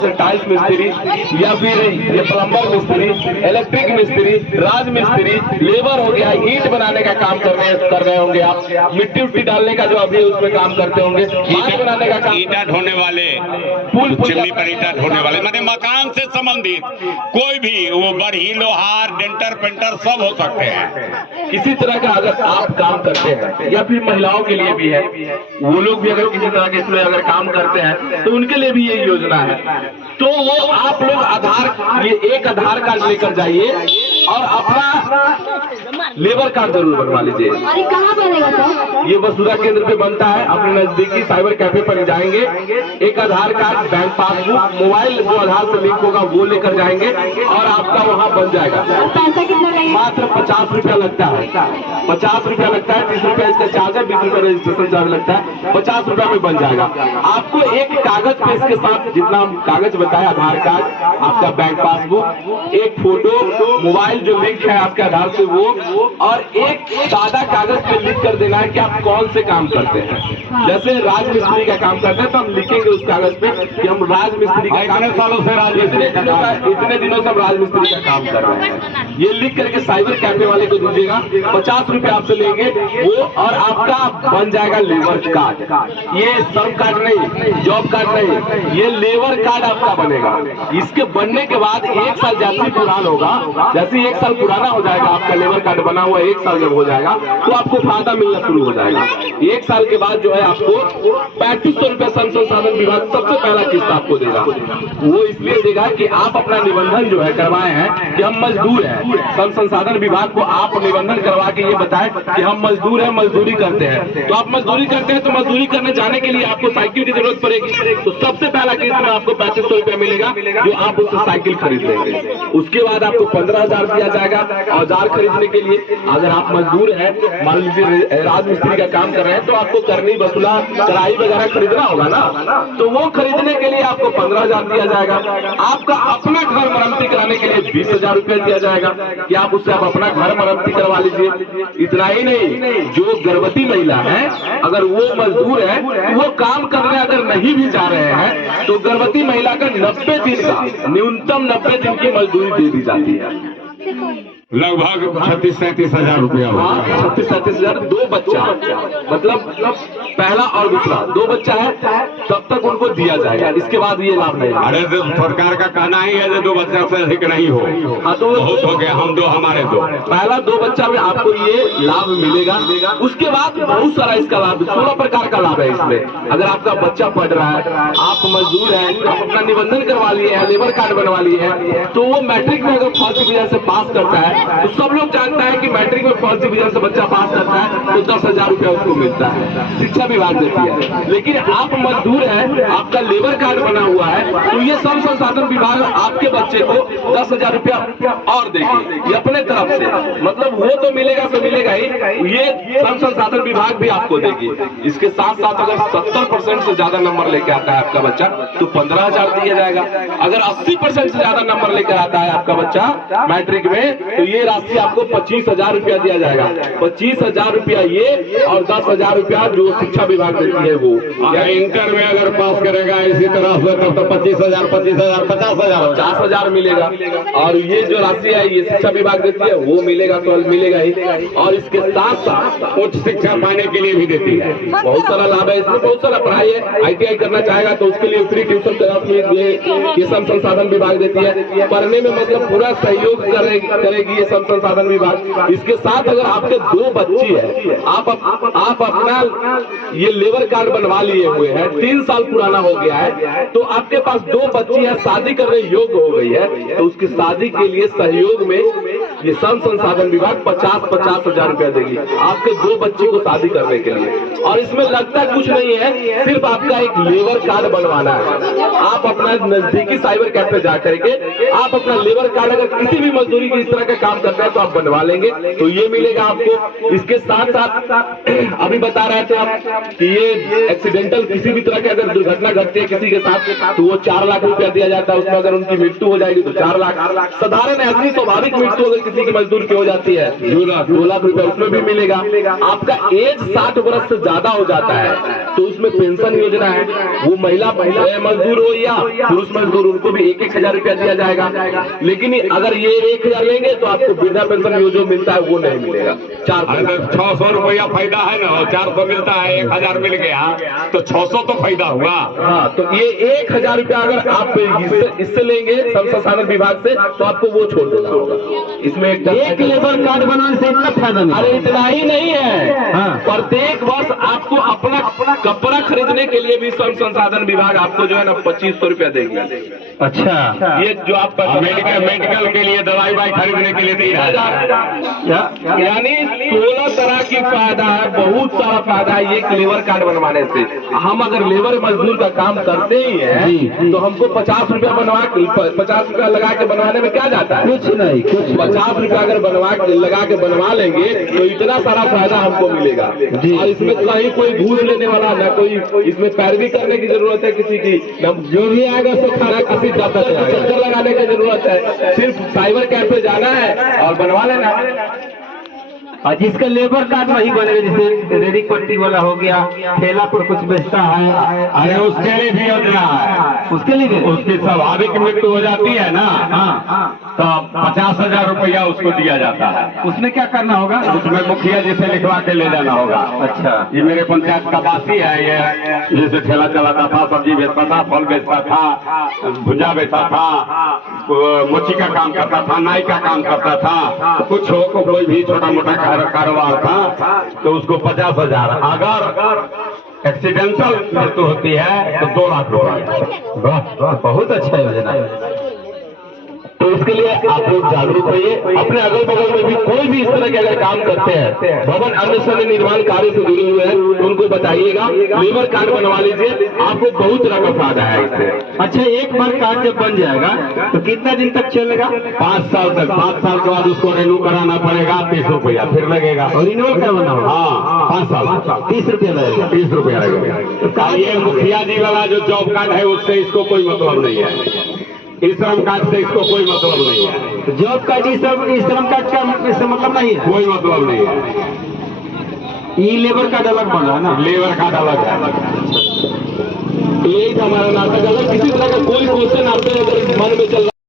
Tiles मिस्त्री या फिर ये प्लम्बर मिस्त्री, इलेक्ट्रिक मिस्त्री, राज मिस्त्री, लेबर हो गया, ईंट बनाने का काम कर रहे होंगे आप, मिट्टी उट्टी डालने का जो अभी उसमें काम करते होंगे, ईंट बनाने का काम, ईंटा ढोने वाले, पुल चिमनी पर ईंटा ढोने वाले, माने मकान से संबंधित कोई भी, वो बड़ी, लोहार, डेंटर, पेंटर सब हो सकते हैं। किसी तरह का अगर आप काम करते हैं या फिर महिलाओं के लिए भी है, वो लोग भी अगर किसी तरह के इसमें अगर काम करते हैं तो उनके लिए भी ये योजना है। तो वो आप लोग आधार, ये एक आधार कार्ड लेकर जाइए और अपना लेबर कार्ड जरूर बनवा लीजिए। अरे कहाँ बनेगा सर? ये वसुधा केंद्र पे बनता है, अपने नजदीकी साइबर कैफे पर जाएंगे, एक आधार कार्ड, बैंक पासबुक, मोबाइल जो आधार से लिंक होगा वो लेकर जाएंगे और आपका वहाँ बन जाएगा। पैसा कितना लगेगा? मात्र 50 रुपया लगता है, 50 रुपया लगता है, 30 रुपया इसका चार्ज है, 20 रुपया रजिस्ट्रेशन चार्ज लगता है, 50 रुपया में बन जाएगा। आपको एक कागज पे इसके साथ जितना कागज बताया, आधार कार्ड, आपका बैंक पासबुक, एक फोटो, मोबाइल जो लिंक है आपके आधार से वो, और एक सादा कागज पे लिख कर देना है कि आप कौन से काम करते हैं। जैसे राजमिस्त्री का काम करते हैं तो हम लिखेंगे उस कागज पे कि हम राजमिस्त्री का काम, सालों से इतने दिनों से हम राजमिस्त्री का काम कर रहे हैं। ये लिख करके साइबर कैफे वाले को दीजिएगा, 50 रुपए आपसे लेंगे वो, और आपका बन जाएगा लेबर कार्ड। ये श्रम कार्ड नहीं, जॉब कार्ड नहीं, ये लेबर कार्ड आपका बनेगा। इसके बनने के बाद 1 साल जैसे पुराना होगा, जैसे 1 साल पुराना हो जाएगा आपका लेबर कार्ड बना हुआ, 1 साल जब हो जाएगा तो आपको फायदा मिलना शुरू हो जाएगा। 1 साल के बाद जो है आपको 3500 रुपया श्रम संसाधन विभाग सबसे पहला किस्त आपको देगा। वो इसलिए देगा कि आप अपना निबंधन जो है करवाए हैं कि हम मजदूर हैं। श्रम संसाधन विभाग को आप निबंधन करवा के ये बताएं कि हम मजदूर हैं, मजदूरी करते हैं। तो आप मजदूरी करते हैं तो मजदूरी करने जाने के लिए आपको साइकिल की जरूरत पड़ेगी, तो सबसे पहला किस्त में आपको 3500 रुपया मिलेगा जो आप उससे साइकिल खरीद लेंगे। उसके बाद आपको 15,000 दिया जाएगा औजार खरीदने के लिए। अगर आप मजदूर हैं, मान लीजिए राजमिस्त्री का काम कर रहे हैं, तो आपको करनी, बसुला, कढ़ाई वगैरह खरीदना होगा ना, तो वो खरीदने के लिए आपको 15,000 दिया जाएगा। आपका अपना घर मरम्मती कराने के लिए 20,000 रुपया दिया जाएगा कि आप उससे आप अपना घर मरम्मती करवा लीजिए। इतना ही नहीं, जो गर्भवती महिला है अगर वो मजदूर है, वो काम करने अगर नहीं भी जा रहे हैं तो गर्भवती महिला का 90 दिन का, न्यूनतम 90 दिन की मजदूरी दे दी जाती है। लगभग 36-37 हजार रुपया होगा। 36-37 हजार। 2 बच्चा, मतलब पहला और दूसरा 2 बच्चा है तब तक उनको दिया जाएगा, इसके बाद ये लाभ नहीं। अरे सरकार का कहना ही है 2 बच्चा से अधिक नहीं हो। हाँ, तो बहुत हो गया, हम 2 हमारे 2। पहला 2 बच्चा में आपको ये लाभ मिलेगा। उसके बाद बहुत सारा इसका लाभ, 16 प्रकार का लाभ है इसमें। अगर आपका बच्चा पढ़ रहा है, आप मजदूर हैं, आप अपना निबंधन करवा लिए हैं, लेबर कार्ड बनवा लिए हैं, तो वो मैट्रिक में अगर फर्स्ट डिवीजन से पास करता है, तो सब लोग जानता है कि मैट्रिक में फर्स्ट डिवीजन से बच्चा पास करता है तो 10,000 रुपया उसको मिलता है, शिक्षा विभाग देती है। लेकिन आप मजदूर हैं, आपका लेबर कार्ड बना हुआ है, तो ये श्रम संसाधन विभाग आपके बच्चे को 10,000 रुपया और देगी, ये अपने तरफ से। मतलब वो तो मिलेगा तो मिलेगा ही, ये श्रम संसाधन विभाग भी आपको देगी। इसके साथ साथ अगर 70% से ज्यादा नंबर लेके आता है आपका बच्चा तो 15,000 दिया जाएगा। अगर 80% से ज्यादा नंबर लेकर आता है आपका बच्चा मैट्रिक में, तो ये राशि आपको 25,000 रुपया दिया जाएगा। 25,000 रुपया ये, और 10,000 रुपया जो शिक्षा विभाग देती है वो। या इंटर में अगर पास करेगा इसी तरह से तब तो 25,000, 25,000, 50,000, 50,000 मिलेगा। और ये जो राशि है ये शिक्षा विभाग देती है वो मिलेगा तो मिलेगा ही। और इसके साथ साथ उच्च शिक्षा पाने के लिए भी देती है। बहुत सारा लाभ है इसमें, बहुत सारा पढ़ाई है। ITI करना चाहेगा तो उसके लिए फ्री ट्यूशन क्लास ये श्रम संसाधन विभाग देती है। पढ़ने में मतलब पूरा सहयोग करेगी ये श्रम संसाधन विभाग। इसके साथ अगर आपके 2 बच्ची है, आप अपना ये लेबर कार्ड बनवा लिए हुए हैं, 3 साल पुराना हो गया है, तो आपके पास 2 बच्ची है, शादी करने योग्य हो गई है, तो उसकी शादी के लिए सहयोग में ये श्रम संसाधन विभाग 50-50 हजार रुपया देगी आपके 2 बच्ची को शादी करने के लिए। और इसमें लगता कुछ नहीं है, सिर्फ आपका एक लेबर कार्ड बनवाना है। आप अपना नजदीकी साइबर कैफे जा करके आप अपना लेबर कार्ड, अगर किसी भी मजदूरी की इस तरह का काम करते हैं तो आप बनवा लेंगे तो ये मिलेगा आपको। इसके साथ साथ अभी बता रहे थे आप कि ये एक्सीडेंटल किसी भी तरह की अगर दुर्घटना घटती है किसी के साथ तो वो 4 लाख रुपया दिया जाता है। उसमें अगर उनकी मृत्यु हो जाएगी तो 4 लाख। साधारण ऐसी स्वाभाविक मृत्यु अगर किसी की मजदूर की हो जाती है 2 लाख रुपया, उसमें भी मिलेगा। आपका एज 60 वर्ष से ज्यादा हो जाता है तो उसमें पेंशन योजना है, वो महिला मजदूर हो या पुरुष मजदूर, उनको भी 1,000 रुपया दिया जाएगा। लेकिन अगर ये 1,000 लेंगे तो आपको वृद्धा पेंशन जो मिलता है वो नहीं मिलेगा। 600 रुपया फायदा है ना, 400 मिलता है, 1,000 मिल गया तो 600 तो फायदा हुआ। हाँ, तो ये 1,000 रुपया अगर आप इससे लेंगे श्रम संसाधन विभाग से तो आपको वो छोड़ देना होगा। इसमें एक लेबर कार्ड बनाने से इतना फायदा नहीं। अरे इतना ही नहीं है, हाँ। प्रत्येक वर्ष आपको अपना कपड़ा खरीदने के लिए भी श्रम संसाधन विभाग आपको जो है ना 2,500 रुपया देगा। अच्छा, ये जो आप मेडिकल के लिए दवाई खरीदने के लिए दे रहा है, यानी 16 तरह की फायदा है, बहुत सारा फायदा है एक लेबर कार्ड बनवाने से। हम अगर लेबर मजदूर का काम करते ही हैं तो हमको 50 रुपया 50 रुपया लगा के बनवाने में क्या जाता है? कुछ नहीं, कुछ 50 रुपया अगर लगा के बनवा लेंगे तो इतना सारा फायदा हमको मिलेगा। और इसमें कहीं कोई घूस लेने वाला ना, कोई इसमें पैरवी करने की जरूरत है किसी की, जो भी आएगा सो खाना किसी चक्कर लगाने की जरूरत है। सिर्फ साइबर कैंप पे जाना है और बनवा लेना है। और जिसका लेबर कार्ड वही बनेगा, जैसे रेडी पट्टी वाला हो गया, ठेला पर कुछ बेचता है, अरे उसके लिए भी योजना है, उसके लिए भी उसकी स्वाभाविक मृत्यु हो जाती है ना, तो 50,000 रुपया उसको दिया जाता है। उसमें क्या करना होगा? उसमें मुखिया जिसे लिखवा के ले जाना होगा। अच्छा, ये मेरे पंचायत का वासी है, ये जैसे ठेला चलाता था, सब्जी बेचता था, फल बेचता था, भुजा बेचता था, मोची का काम करता था, नाई का काम करता था, कुछ हो को कोई भी छोटा मोटा कारोबार था तो उसको 50,000। अगर एक्सीडेंटल मृत्यु होती है तो 2 लाख रुपया। बहुत अच्छा योजना है। तो इसके लिए आप लोग जागरूक होइए। अपने अगल बगल में भी कोई भी इस तरह के अगर काम करते हैं, भवन अन्वेषण निर्माण कार्य से जुड़े हुए हैं, तो उनको बताइएगा, लेबर कार्ड बनवा लीजिए, आपको बहुत तरह का फायदा है इससे। अच्छा, एक बार कार्ड जब बन जाएगा तो कितना दिन तक चलेगा? 5 साल तक। 5 साल के बाद उसको रिन्यू कराना पड़ेगा, 30 रुपया फिर लगेगा। और रिन्यूअल करवाना होगा? हाँ, 5 साल 30 रुपया लगेगा। 30 रुपया लगेगा। ये मुखिया जी वाला जो जॉब कार्ड है उससे इसको कोई मतलब नहीं है, इस श्रम कार्ड से इसको कोई मतलब नहीं है। जॉब कार्ड इस श्रम कार्ड का इससे मतलब नहीं है, कोई मतलब नहीं है। ये लेबर कार्ड अलग बन रहा है ना? लेबर कार्ड अलग है। तो यही था हमारा नाटक। अगर किसी तरह का कोई क्वेश्चन आपके अगर मन में चल रहा